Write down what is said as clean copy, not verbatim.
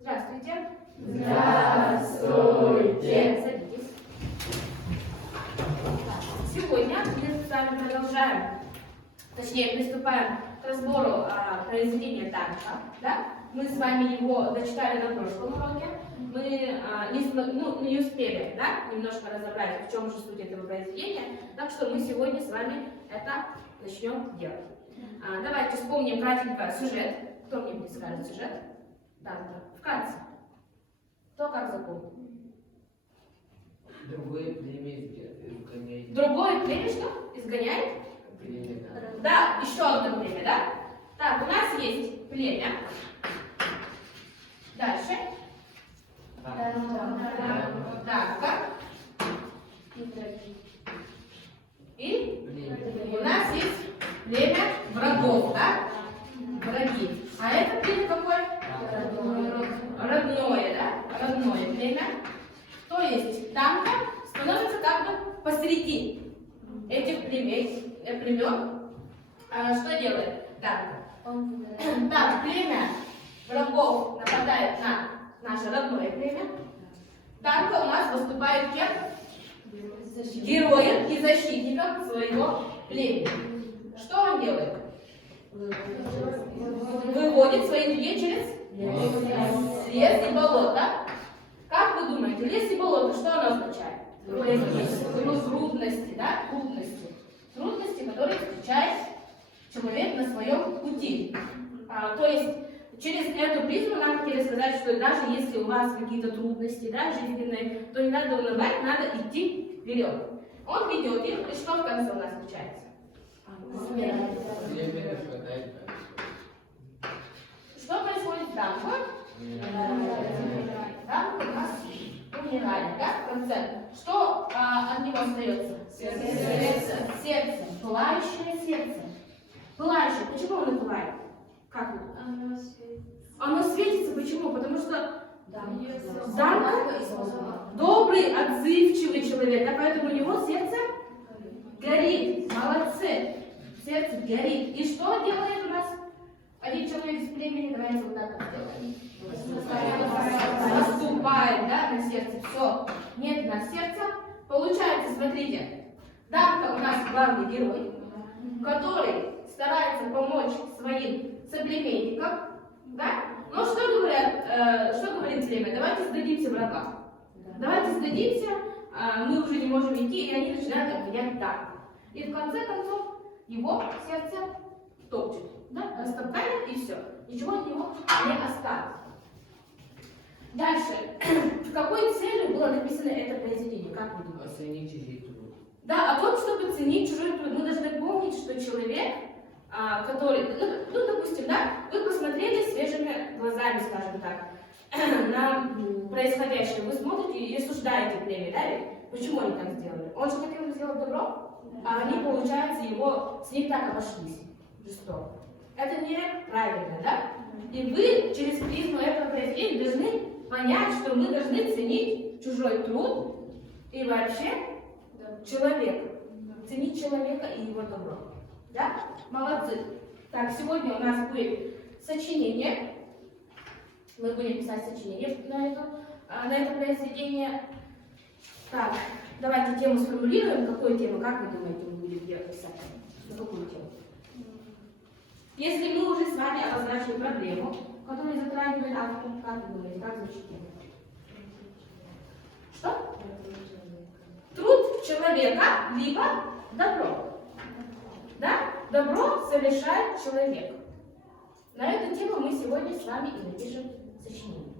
Здравствуйте. Здравствуйте. Садитесь. Сегодня мы с вами продолжаем, точнее приступаем к разбору произведения Данта. Да? Мы с вами его дочитали на прошлом уроке. Мы не успели, да, немножко разобрать, в чем же суть этого произведения. Так что мы сегодня с вами это начнем делать. Давайте вспомним кратенько сюжет. Кто мне скажет сюжет? Данта. Вкратце. Кто как запомнил? Другое племя изгоняет. Другое племя что? Изгоняет? Племя, Да, еще одно племя, да? Так, у нас есть племя. Дальше. Данка. И у нас есть племя врагов, да? Враги. А это племя какое? Родное, да? Родное племя. То есть Данка становится как бы посреди этих племен. Что делает Данка? Так, племя врагов нападает на наше родное племя. Данка у нас выступает кем? Героем и защитником своего племени. Что он делает? Выводит свои две через лес и болото. Как вы думаете, лес и болото, что оно означает? Трудности, да? Трудности, которые встречает человек на своем пути. То есть через эту призму нам хотели сказать, что даже если у вас какие-то трудности, да, жизненные, то не надо унывать, надо идти вперед. Он ведет их, и что в конце у нас случается? Что происходит там? Там у нас умирает, да, в конце. Что от него остается? Сердце. Пылающее сердце. Пылающее. Почему оно пылает? Как? Оно светится. Почему? Потому что Данка добрый, отзывчивый человек, а поэтому у него сердце горит. Молодцы. Сердце горит. И что делает у нас один человек из племени? Давайте вот так сделаем. Наступает, да, на сердце. Все. Нет на сердце. Получается, смотрите, Данка у нас главный герой, который старается помочь своим соплеменникам, да? Но что говорит племя? Давайте сдадимся врагам. Давайте сдадимся, мы уже не можем идти, и они начинают обвинять Данку. И в конце концов его сердце топчет, да? Растоптали, и все. Ничего от него не осталось. Дальше. С какой целью было написано это произведение? Как вы думаете? Оценить чужой труд. Да, о том, чтобы ценить чужой труд. Мы должны помнить, что человек, который, допустим, да, вы посмотрели свежими глазами, скажем так, на происходящее. Вы смотрите и осуждаете племя, да? Почему они так сделали? Он же хотел сделать добро, а они, получается, с ним так обошлись. Жестоко. Это неправильно, да? И вы через призму этого произведения должны понять, что мы должны ценить чужой труд и вообще человека. Ценить человека и его добро. Да? Молодцы. Так, сегодня у нас будет сочинение. Мы будем писать сочинение на это произведение. Так, давайте тему сформулируем. Какую тему, как вы думаете, мы будем писать? На какую тему? Если мы уже с вами обозначили проблему, которую затрагивает автор, как вы думаете, как звучит тема? Что? Труд человека, либо добро. Да? Добро совершает человек. На эту тему мы сегодня с вами и напишем сочинение.